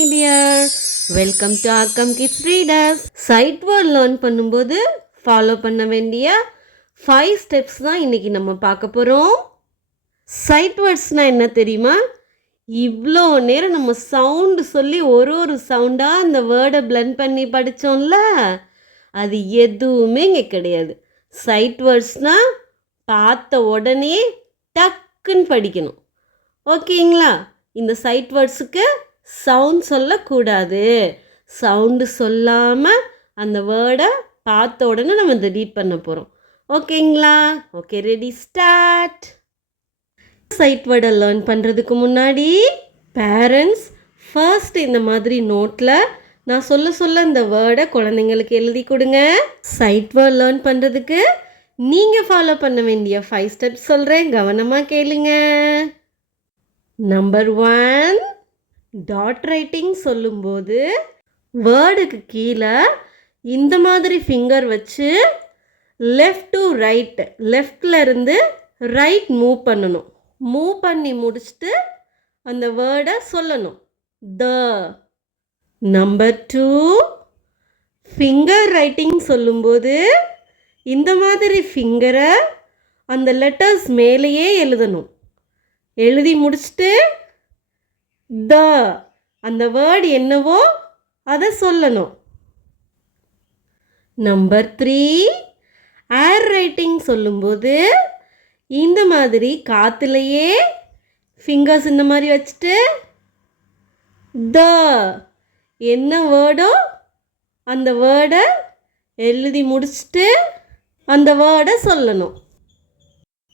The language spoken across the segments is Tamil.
my dear. Welcome to Akkam Kids Readers. Sight word learn பண்ணும்போது ஃபாலோ பண்ண வேண்டிய 5 steps தான் இன்னைக்கு நம்ம பார்க்க போகிறோம். Sight wordsனால் என்ன தெரியுமா? இவ்வளோ நேரம் நம்ம சவுண்டு சொல்லி ஒரு சவுண்டாக அந்த வேர்டை பிளெண்ட் பண்ணி படித்தோம்ல, அது எதுவுமே இங்கே கிடையாது. சைட் வேர்ட்ஸ்னால் பார்த்த உடனே டக்குன்னு படிக்கணும். ஓகேங்களா? இந்த சைட் வேர்ட்ஸுக்கு சவுண்ட் சொல்லக்கூடாது. சவுண்டு சொல்லாமல் அந்த வேர்டை பார்த்த உடனே நம்ம இதை ரீட் பண்ண போகிறோம். ஓகேங்களா? Okay, ready, start. சைட் வேர்டை லேர்ன் பண்ணுறதுக்கு முன்னாடி பேரண்ட்ஸ் ஃபர்ஸ்ட் இந்த மாதிரி நோட்டில் நான் சொல்ல இந்த வேர்டை குழந்தைங்களுக்கு எழுதி கொடுங்க. சைட் வேர்ட் லேர்ன் பண்ணுறதுக்கு நீங்கள் ஃபாலோ பண்ண வேண்டிய 5 ஸ்டெப்ஸ் சொல்கிறேன், கவனமாக கேளுங்க. நம்பர் 1, டாட் ரைட்டிங் சொல்லும்போது வேர்டுக்கு கீழே இந்த மாதிரி ஃபிங்கர் வச்சு லெஃப்ட் டு ரைட், லெஃப்டில் இருந்து ரைட் மூவ் பண்ணணும். மூவ் பண்ணி முடிச்சுட்டு அந்த வேர்டை சொல்லணும். த. நம்பர் 2, ஃபிங்கர் ரைட்டிங் சொல்லும்போது இந்த மாதிரி ஃபிங்கரை அந்த லெட்டர்ஸ் மேலேயே எழுதணும். எழுதி முடிச்சுட்டு த, அந்த வேர்டு என்னவோ அதை சொல்லணும். நம்பர் 3, ஏர் ரைட்டிங் சொல்லும்போது இந்த மாதிரி காற்றுலையே ஃபிங்கர்ஸ் இந்த மாதிரி வச்சுட்டு த, என்ன வேர்டோ அந்த வேர்டை எழுதி முடிச்சுட்டு அந்த வேர்டை சொல்லணும்.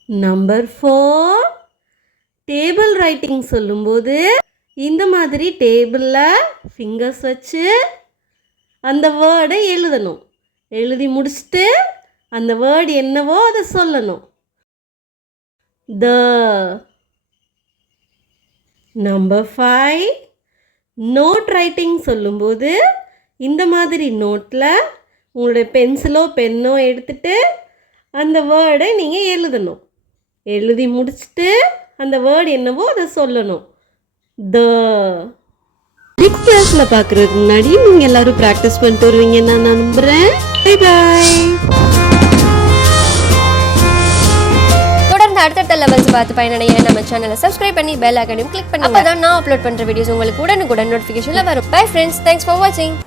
நம்பர் 4, டேபிள் ரைட்டிங் சொல்லும்போது இந்த மாதிரி டேபிளில் ஃபிங்கர்ஸ் வச்சு அந்த வேர்டை எழுதணும். எழுதி முடிச்சுட்டு அந்த வேர்டு என்னவோ அதை சொல்லணும். த. நம்பர் 5, நோட் ரைட்டிங் சொல்லும்போது இந்த மாதிரி நோட்டில் உங்களுடைய பென்சிலோ பென்னோ எடுத்துகிட்டு அந்த வேர்டை நீங்கள் எழுதணும். எழுதி முடிச்சுட்டு அந்த வேர்டு என்னவோ அதை சொல்லணும். த. நெக்ஸ்ட் கிளாஸில் பார்க்குறதுக்கு முன்னாடி நீங்கள் எல்லோரும் ப்ராக்டிஸ் பண்ணிட்டு வருவீங்கன்னு நான் நம்புகிறேன். Bye bye. தொடர்ந்து அடுத்தடுத்த லெவல்ஸ் பார்த்து பயனடைய நம்ம சேனலை சப்ஸ்கிரைப் பண்ணி பெல் ஐகானையும் கிளிக் பண்ணி, அப்பதான் நான் அப்லோட் பண்ணுற வீடியோஸ் உங்களுக்கு உடனுக்குடன் நோட்டிஃபிகேஷனில் வரும். பை ஃப்ரெண்ட்ஸ், தேங்க்ஸ் ஃபார் வாட்சிங்.